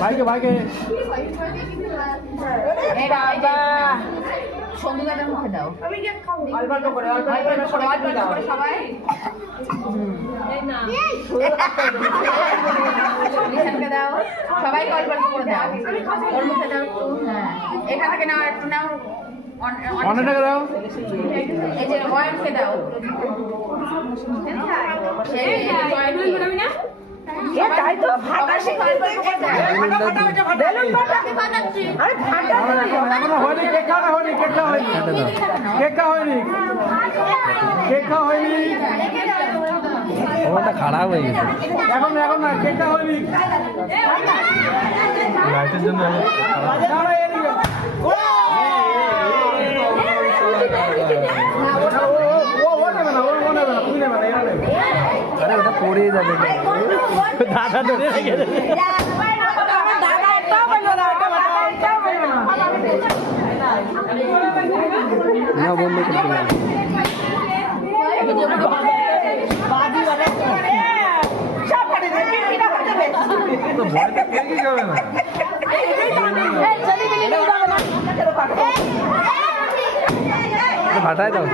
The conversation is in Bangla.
ভাইকে ভাইকে সন্ধু দাদার মুখে দাও অল্প অল্প করে সবাই লিসানকে দাও সবাইকে অল্প অল্প করে দাও ওর মুখে দাও একটু হ্যাঁ এখান থেকে নাও একটু নাও অনেক টাকা দাও এই যে অয়েলকে দাও তাই তো ফাটাচ্ছি আরে এখনো হয়নি কেক খাওয়া হয়নি কেক খাওয়া হয়নি কেক খাওয়া হয়নি কেক খাওয়া হয়নি ওটা খারাপ হয়ে গেছে এখন এখন না কেক খাওয়া হয়নি লাইটের জন্য দাঁড়া, এদিকে। ও নেবে না ও নেবে না তুমি নেবে না এরা নেবে আরে ওটা পড়েই যাবে দাদা ধরে রেখে দেবে না বন্ধ করতে পারবে তো ভয়টা কে কি যাবে না ফাটাই দাও